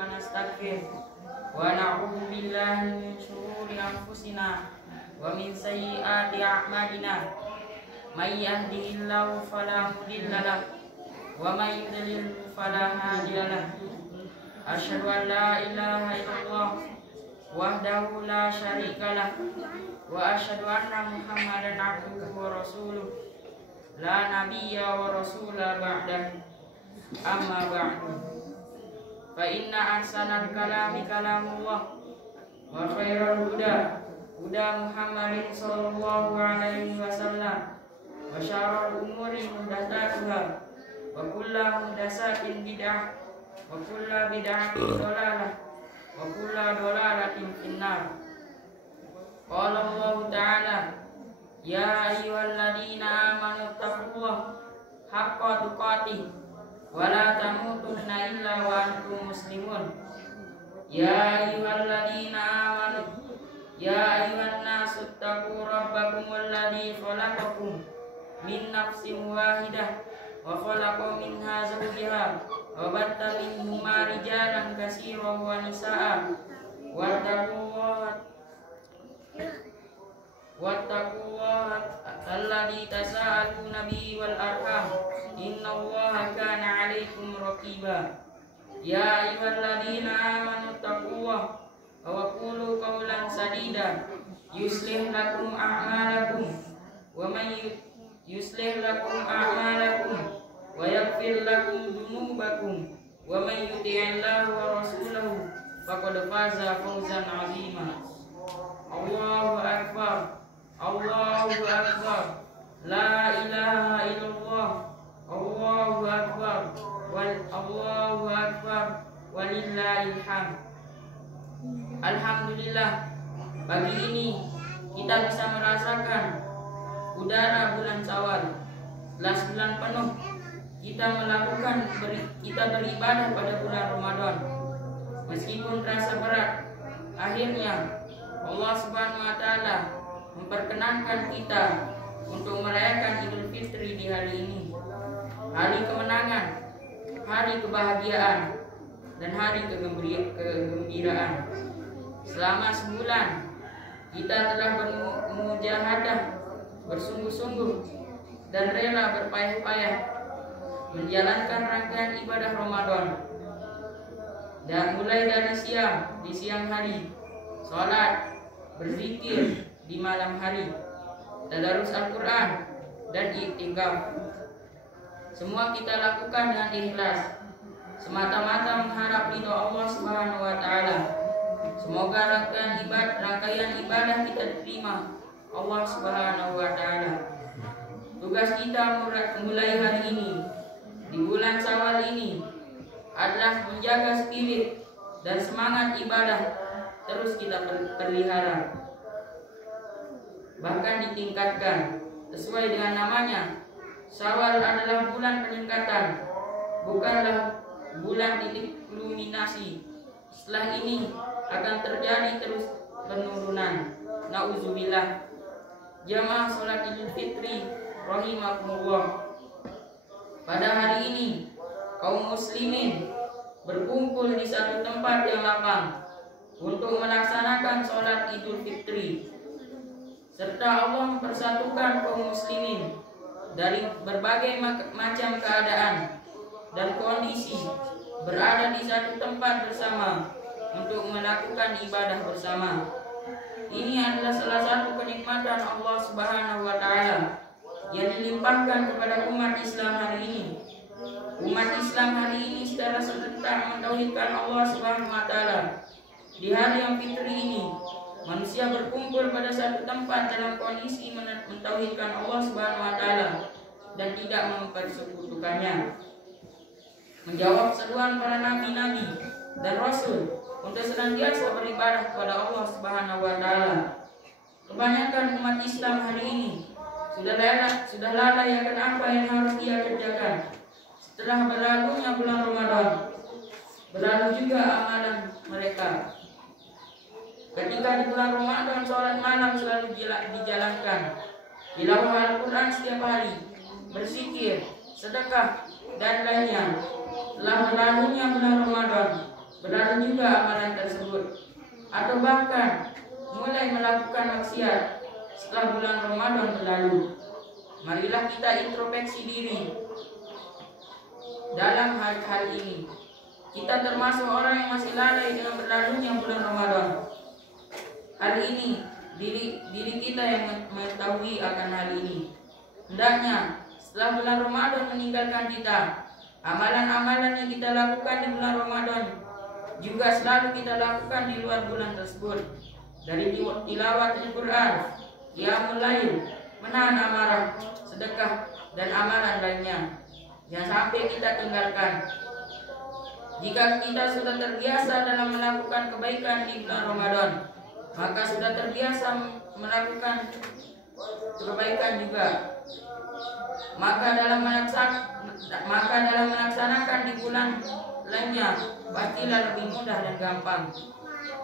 ونستغفره ونعوذ بالله من شرور أنفسنا ومن سيئات أعمالنا من يهده الله فلا مضل له ومن يضلل فلا هادي له أشهد أن لا إله إلا الله وحده لا شريك له وأشهد أن محمدا عبده ورسوله لا نبي ورسول بعده أما بعد فإن أحسن الكلام كلام الله وخير الهدى هدى محمد صلى الله عليه وسلم وشر الأمور محدثاتها وكل محدثات بدعة وكل بدعة ضلالة وكل ضلالة في النار. قال الله تعالى يا أيها الذين آمنوا اتقوا الله حق تقاته ولا تموتن إلا وأنتم مسلمون. يا أيها الذين آمنوا يا أيها الناس اتقوا ربكم الذي خلقكم من نفس واحدة وخلق منها زوجها وبث منهما رجالا كثيرا ونساء واتقوا الله الذي تساءلون به والأرحام إن الله كان عليكم رقيبا. يا أيها الذين آمنوا اتقوا الله وقولوا قولا سديدا يصلح لكم أعمالكم ومن يصلح لكم أعمالكم ويغفر لكم ذنوبكم ومن يطع الله ورسوله فقد فاز فوزا عظيما. الله أكبر الله أكبر لا إله إلا الله الله أكبر الله أكبر ولله الحمد. Alhamdulillah, pagi ini kita bisa merasakan udara bulan Syawal. Setelah sebulan penuh kita beribadah pada bulan Ramadan. Meskipun terasa berat, akhirnya Allah Subhanahu wa taala memperkenankan kita untuk merayakan Idul Fitri di hari ini. Hari kemenangan, hari kebahagiaan, dan hari kegembiraan. Selama sebulan kita telah bermujahadah, bersungguh-sungguh dan rela berpayah-payah menjalankan rangkaian ibadah Ramadan. Dan mulai dari di siang hari, sholat, berzikir di malam hari, tadarus Al-Quran dan i'tikaf. Semua kita lakukan dengan ikhlas, semata-mata mengharap ridho Allah Subhanahu wa taala. Semoga rangkaian ibadah kita diterima Allah Subhanahu wa taala. Tugas kita mulai hari ini di bulan Syawal ini adalah menjaga spirit dan semangat ibadah terus kita pelihara, bahkan ditingkatkan. Sesuai dengan namanya, Syawal adalah bulan peningkatan, bukanlah bulan titik kulminasi. Setelah ini akan terjadi terus penurunan. Nauzubillah. Jamaah sholat Idul Fitri rahimakumullah. Pada hari ini kaum muslimin berkumpul di satu tempat yang lapang untuk melaksanakan sholat Idul Fitri, serta Allah mempersatukan kaum muslimin dari berbagai macam keadaan dan kondisi berada di satu tempat bersama untuk melakukan ibadah bersama. Ini adalah salah satu kenikmatan Allah Subhanahu wa taala yang dilimpahkan kepada umat Islam hari ini. Umat Islam hari ini secara serentak mentauhidkan Allah Subhanahu wa taala. Di hari yang fitri ini, manusia berkumpul pada satu tempat dalam kondisi mentauhidkan Allah Subhanahu wa taala dan tidak mempersekutukannya. Menjawab seruan para nabi-nabi dan rasul untuk senantiasa beribadah kepada Allah Subhanahu wa taala. Kebanyakan umat Islam hari ini sudah lalai akan apa yang harus dia kerjakan. Setelah berlalunya bulan Ramadan, berlalu juga amalan mereka. Ketika di bulan Ramadan, sholat malam selalu dijalankan, tilawah Al-Quran setiap hari, berzikir, sedekah, dan lainnya. Setelah berlalunya bulan Ramadan, berlalu juga amalan tersebut, atau bahkan mulai melakukan maksiat setelah bulan Ramadan berlalu. Marilah kita introspeksi diri dalam hal ini. Kita termasuk orang yang masih lalai dengan berlalunya bulan Ramadan. Hal ini diri kita yang mengetahui akan hal ini. Hendaknya setelah bulan Ramadan meninggalkan kita, amalan-amalan yang kita lakukan di bulan Ramadan juga selalu kita lakukan di luar bulan tersebut. Dari tilawat Al-Quran, qiyamul lail, menahan amarah, sedekah, dan amalan lainnya. Jangan sampai kita tinggalkan. Jika kita sudah terbiasa dalam melakukan kebaikan di bulan Ramadan, maka sudah terbiasa melakukan kebaikan juga. Maka dalam melaksanakan di bulan lainnya pastilah lebih mudah dan gampang.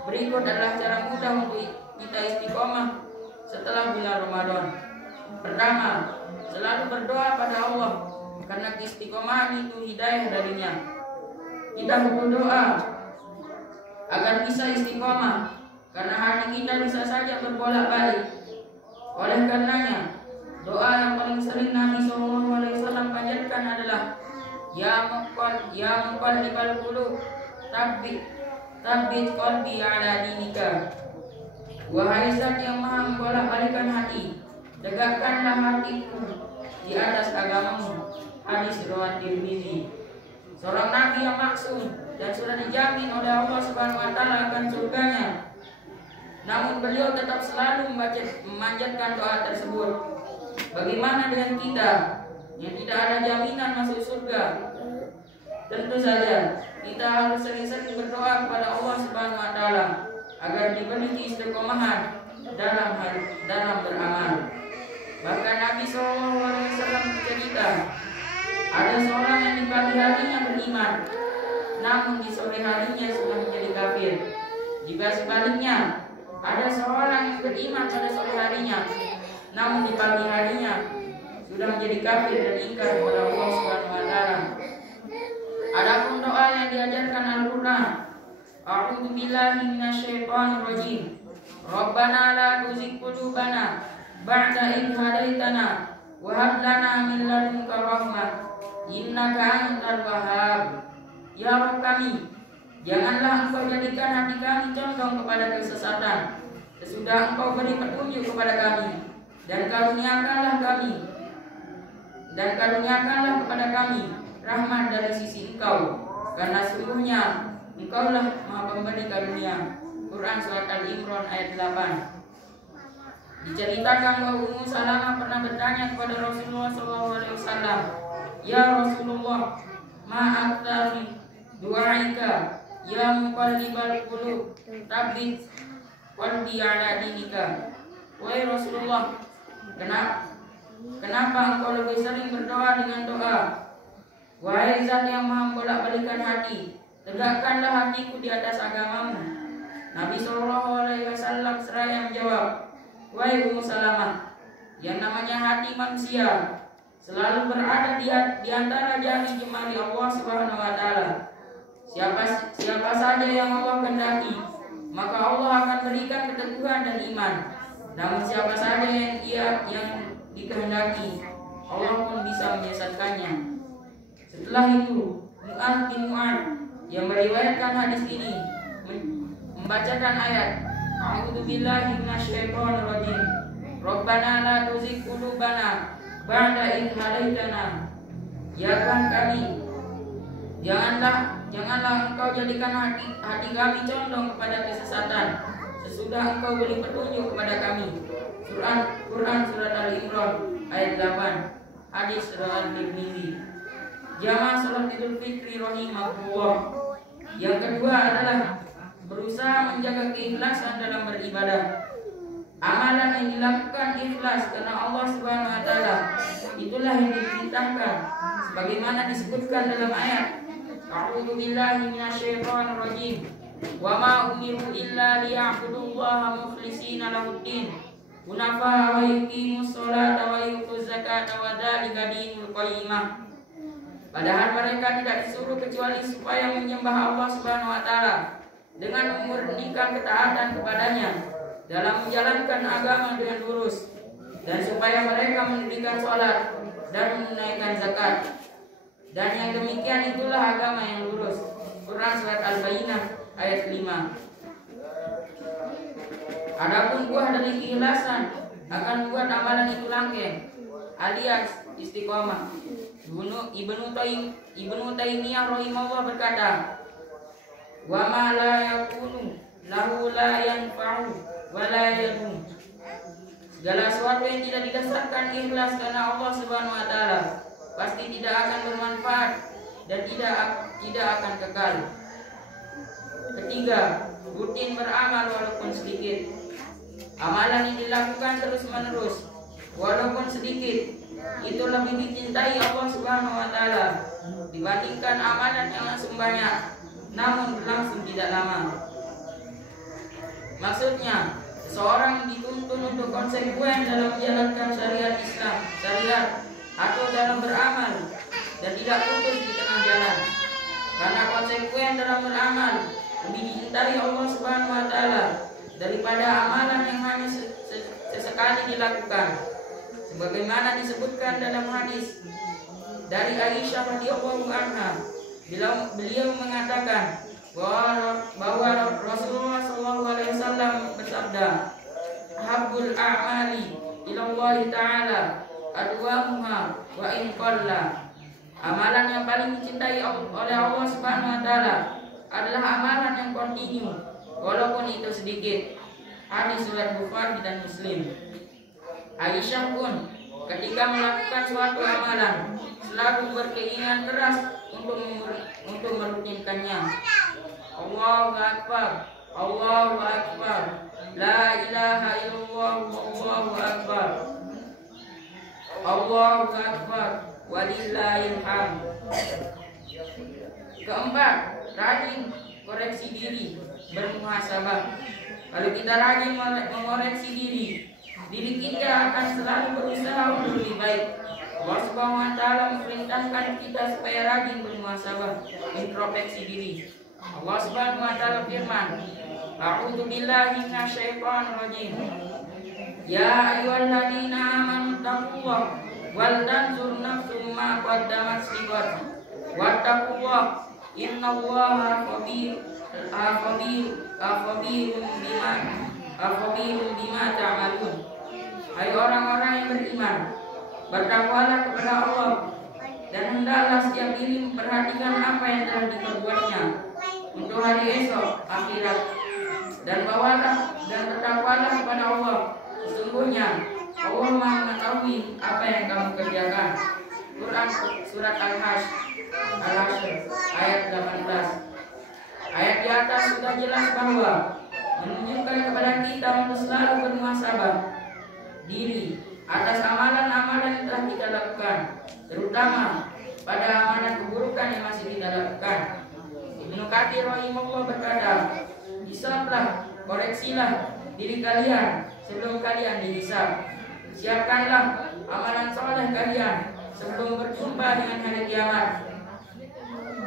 Berikut adalah cara mudah untuk kita istiqomah setelah bulan Ramadan. Pertama, selalu berdoa pada Allah, karena istiqomahan itu hidayah darinya. Kita berdoa agar bisa istiqomah, karena hati kita bisa saja berbolak-balik. Oleh karenanya, doa yang paling sering Nabi SAW panjatkan adalah Ya muqallibal qulub, Tabbit qalbi ala dinika. Wahai Zat yang maha membolak-balikan hati, tegakkanlah hatiku di atas agamamu. Hadis riwayat Tirmizi. Seorang nabi yang maksum dan sudah dijamin oleh Allah Subhanahu wa taala akan surganya, namun beliau tetap selalu memanjatkan doa tersebut. Bagaimana dengan kita yang tidak ada jaminan masuk surga? Tentu saja kita harus sering-sering berdoa kepada Allah Subhanahu wa taala agar diberi istiqomahan dalam beramal. Bahkan Nabi SAW bercerita, ada seorang yang di pagi harinya beriman, namun di sore harinya sudah menjadi kafir. Jika sebaliknya, ada seorang yang beriman pada sore harinya, namun di pagi harinya sudah menjadi kafir dan ingkar kepada Allah Subhanahu wa taala. Adapun doa yang diajarkan Al-Quran, A'udzu billahi minasyaitonir rajim. Rabbana la tuzigh qulubana ba'da idh hadaitana wa hab lana min ladunka rahmah innaka antal wahhab. Ya Rabb kami, janganlah Engkau jadikan hati kami condong kepada kesesatan sesudah Engkau beri petunjuk kepada kami, dan karuniakanlah kepada kami rahmat dari sisi Engkau, karena sesungguhnya Engkaulah Maha Pemberi karunia. Quran Surat Al-Imran ayat 8. Diceritakan bahwa Ummu Salamah pernah bertanya kepada Rasulullah SAW, Ya Rasulullah, ma aktsari du'aika ya muqallibal qulub, tabbit qalbi ala dinika. Wahai Rasulullah, kenapa engkau lebih sering berdoa dengan doa, Wahai Zat yang maha membolak-balikan hati, tegakkanlah hatiku di atas agamamu. Nabi SAW seraya menjawab, Wahai Ummu Salamah, yang namanya hati manusia selalu berada di antara jari-jemari Allah Subhanahu wa taala. Siapa saja yang Allah kehendaki, maka Allah akan berikan keteguhan dan iman. Namun siapa saja yang dikehendaki, Allah pun bisa menyesatkannya. Setelah itu, Mu'adz bin Mu'adz yang meriwayatkan hadis ini membacakan ayat A'udzu billahi minasyaitonir rajim. Rabbana la tuzigh qulubana ba'da idh hadaitana. Ya Tuhan kami, janganlah Engkau jadikan hati kami condong kepada kesesatan sesudah Engkau beri petunjuk kepada kami. Quran Surat Al-Imran ayat 8. Hadis riwayat Tirmizi. Jamaah salat Idul Fitri rahimahullah. Yang kedua adalah berusaha menjaga keikhlasan dalam beribadah. Amalan yang dilakukan ikhlas karena Allah Subhanahu wa taala, itulah yang diperintahkan sebagaimana disebutkan dalam ayat A'udzu billahi minasyaitonir rajim. Wa ma umiru illa liya'budullaha mukhlishina lahuddin hunafa wa yuqimus sholata wa yutuz zakata wa dzalika dinul qayyimah. Padahal mereka tidak disuruh kecuali supaya menyembah Allah Subhanahu wa taala dengan memurnikan ketaatan kepadanya dalam menjalankan agama dengan lurus, dan supaya mereka mendirikan sholat dan menunaikan zakat. Dan yang demikian itulah agama yang lurus. Quran surat Al-Bayyinah ayat 5. Adapun buah dari keikhlasan akan membuat amalan itu langgeng, alias istiqomah. Ibnu Taimiyah rahimahullah berkata, "Wa ma la yakunu lahu la yanfa'u wa la yadum." Segala sesuatu yang tidak didasarkan ikhlas karena Allah Subhanahu wa taala pasti tidak akan bermanfaat dan tidak akan kekal. Ketiga, rutin beramal walaupun sedikit. Amalan yang dilakukan terus-menerus walaupun sedikit itu lebih dicintai Allah Subhanahu wa taala dibandingkan amalan yang langsung banyak namun berlangsung tidak lama. Maksudnya, seseorang dituntun untuk konsekuen dalam menjalankan syariat Islam, atau dalam beramal dan tidak putus di tengah jalan. Karena konsekuen dalam beramal lebih dicintai Allah Subhanahu wa taala daripada amalan yang hanya sesekali dilakukan. Sebagaimana disebutkan dalam hadis dari Aisyah radhiyallahu anha, beliau mengatakan bahwa Rasulullah SAW bersabda, "Habbul a'mali ila Allah Ta'ala adwamuha wa in qalla." Amalan yang paling dicintai oleh Allah Subhanahu wa taala adalah amalan yang kontinu walaupun itu sedikit. Hadis riwayat Bukhari dan Muslim. Aisyah pun ketika melakukan suatu amalan selalu berkeinginan keras untuk merutinkannya. Allahu Akbar, Allahu Akbar, la ilaha illallah, Allahu Akbar, Allahu Akbar, walillahil hamd. Keempat, rajin koreksi diri, bermuhasabah. Kalau kita rajin mengoreksi diri kita akan selalu berusaha untuk lebih baik. Allah Subhanahu wa taala memerintahkan kita supaya rajin bermuhasabah, introspeksi diri. Allah Subhanahu wa taala firman, "A'udzu billahi minasyaitonir rajim. Ya ayyuhalladzina amanu taqullaha wal tanzur nafsum ma qaddamat lighad. Wattaqullaha innallaha khabirun bima ta'malun." Hai orang-orang yang beriman, bertakwalah kepada Allah dan hendaklah setiap diri memperhatikan apa yang telah diperbuatnya untuk hari esok akhirat, dan bertakwalah kepada Allah. Sesungguhnya Allah Maha mengetahui apa yang kamu kerjakan. Quran surat Al-Hashr ayat 18. Ayat di atas sudah jelas bahwa menunjukkan kepada kita untuk selalu bermuhasabah diri atas amalan-amalan yang telah kita lakukan, terutama pada amalan keburukan yang masih kita lakukan. Ibnu Katsir rahimahullah berkata, "Hisablah, koreksilah diri kalian sebelum kalian dihisab. Siapkanlah amalan soleh kalian sebelum berjumpa dengan hari kiamat,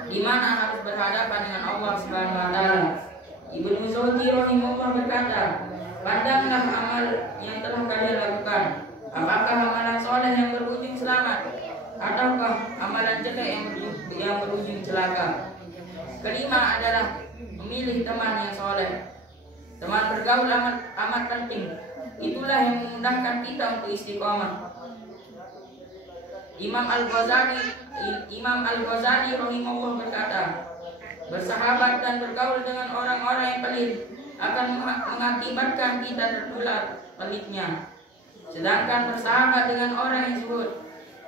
di mana harus berhadapan dengan Allah Subhanahu wa taala." Ibnu Jauzi rahimahullah berkata, "Pandanglah amal yang telah kalian lakukan, apakah amalan soleh yang berujung selamat ataukah amalan jelek yang berujung celaka." Kelima adalah memilih teman yang soleh. Teman bergaul amat penting. Itulah yang memudahkan kita untuk istiqomah. Imam Al-Ghazali rahimahullah berkata, "Bersahabat dan bergaul dengan orang-orang yang pelit akan mengakibatkan kita tertular pelitnya. Sedangkan bersahabat dengan orang yang zuhud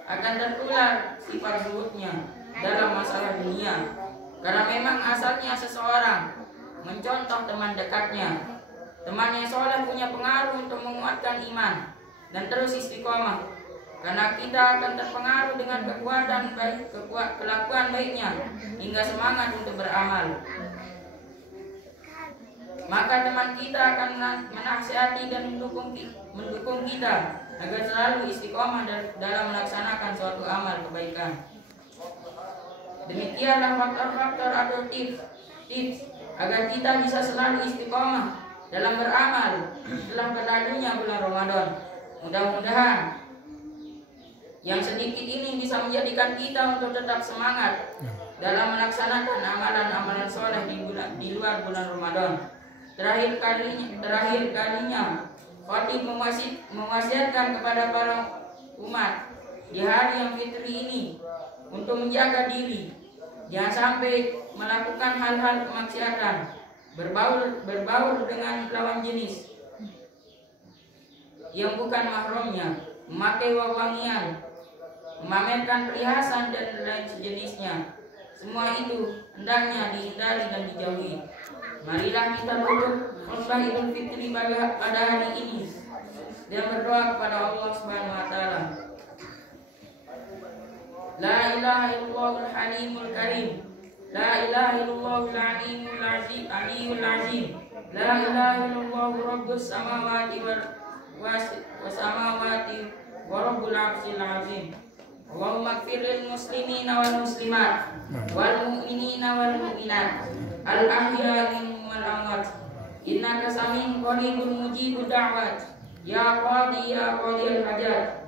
akan tertular sifat zuhudnya dalam masalah dunia. Karena memang asalnya seseorang mencontoh teman dekatnya. Teman yang soleh punya pengaruh untuk menguatkan iman dan terus istiqomah. Karena kita akan terpengaruh dengan kelakuan baiknya hingga semangat untuk beramal. Maka teman kita akan menasihati dan mendukung kita agar selalu istiqomah dalam melaksanakan suatu amal kebaikan. Demikianlah faktor-faktor atau tips agar kita bisa selalu istiqomah dalam beramal setelah berlalunya bulan Ramadan. Mudah-mudahan yang sedikit ini bisa menjadikan kita untuk tetap semangat dalam melaksanakan amalan-amalan soleh di luar bulan Ramadan. Terakhir kalinya Khatib mewasiatkan kepada para umat di hari yang fitri ini untuk menjaga diri, jangan sampai melakukan hal-hal kemaksiatan, berbaur dengan lawan jenis yang bukan mahramnya, memakai wewangian, memamerkan perhiasan dan lain sejenisnya. Semua itu hendaknya dihindari dan dijauhi. Marilah kita tutup khutbah Idul Fitri pada hari ini dan berdoa kepada Allah Subhanahu wa taala. La ilaha illallahul halimul karim. La ilaha illallahul alimul azim, aliyul azim. La ilaha illallah rabbus samawati was samawati wa rabbul arsyil azim. Allahumma ighfir lil muslimina wal muslimat wal mu'minina wal mu'minat al ahya'i wal amwat. Innaka sami'un qaribun mujibud da'wat. Ya qadi al hajat.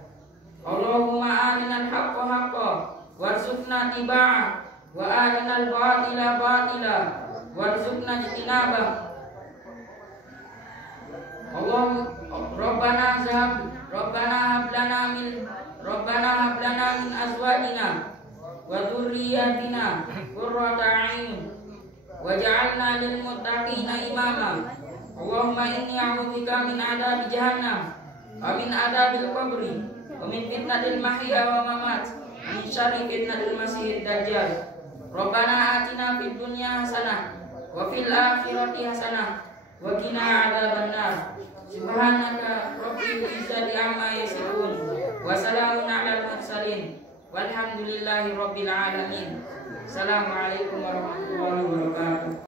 Allahumma arinal haqqa haqqan warzuqna tiba'ah wa arinal batila batila warzuqna ijtinabah. Rabbana hab lana min azwajina wa dhurriyyatina qurrata a'yun waj'alna lil muttaqina imama. Allahumma inni a'udzubika min adzabi jahannam wa min adzabil qabri wa min fitnatil mahya wa mamat min syarri fitnatil masiihid dajjal. Rabbana atina fid dunya hasanah wa fil akhirati hasanah wa qina adzabannar. Subhanaka rabbil izzati amma yasifun wa salamun alal mursalin walhamdulillahi rabbil alamin. Assalamualaikum warahmatullahi wabarakatuh.